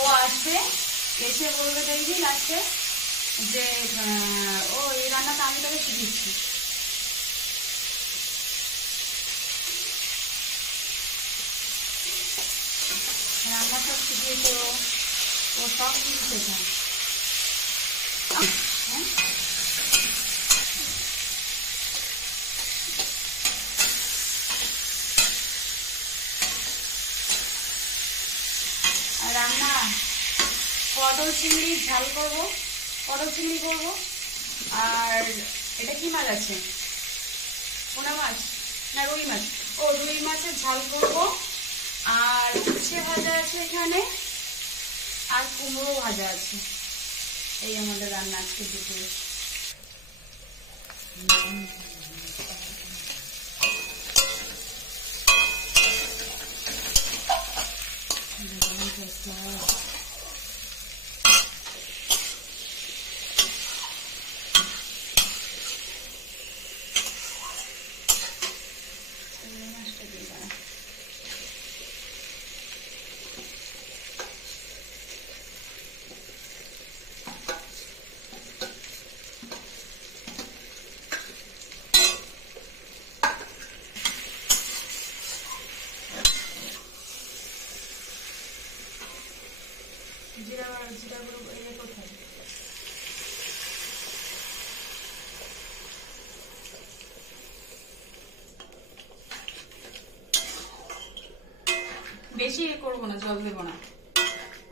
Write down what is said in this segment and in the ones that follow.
ও আসবে, এসে বলবে দেখবি লাস্টে যে ও এই রান্নাটা আমি তোকে শিখিয়েছি। রান্না সব শিখিয়েছে ও সব শিখেছে। হ্যাঁ রান্না পটল চিংড়ি ঝাল করবো, পটল চিংড়ি করবো। আর এটা কি মাছ আছে, পোনা মাছ না রুই মাছ, ও রুই মাছের ঝাল করবো। আর উচ্ছে ভাজা আছে এখানে, আর কুমড়ো ভাজা আছে। এই আমাদের রান্না আজকে দুপুরে। বেশি করবো না, জল দেবো না,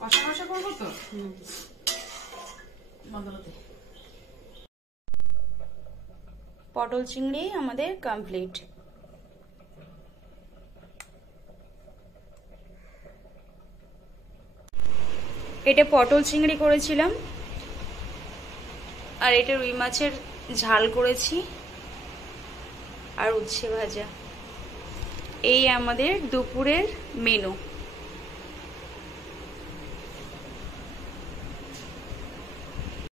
কষা কষা করবো তো। পটল চিংড়ি আমাদের কমপ্লিট। এটা পটল চিংড়ি করেছিলাম, আর এটা রুই মাছের ঝাল করেছি, আর উচ্ছে ভাজা। এই আমাদের দুপুরের মেনু।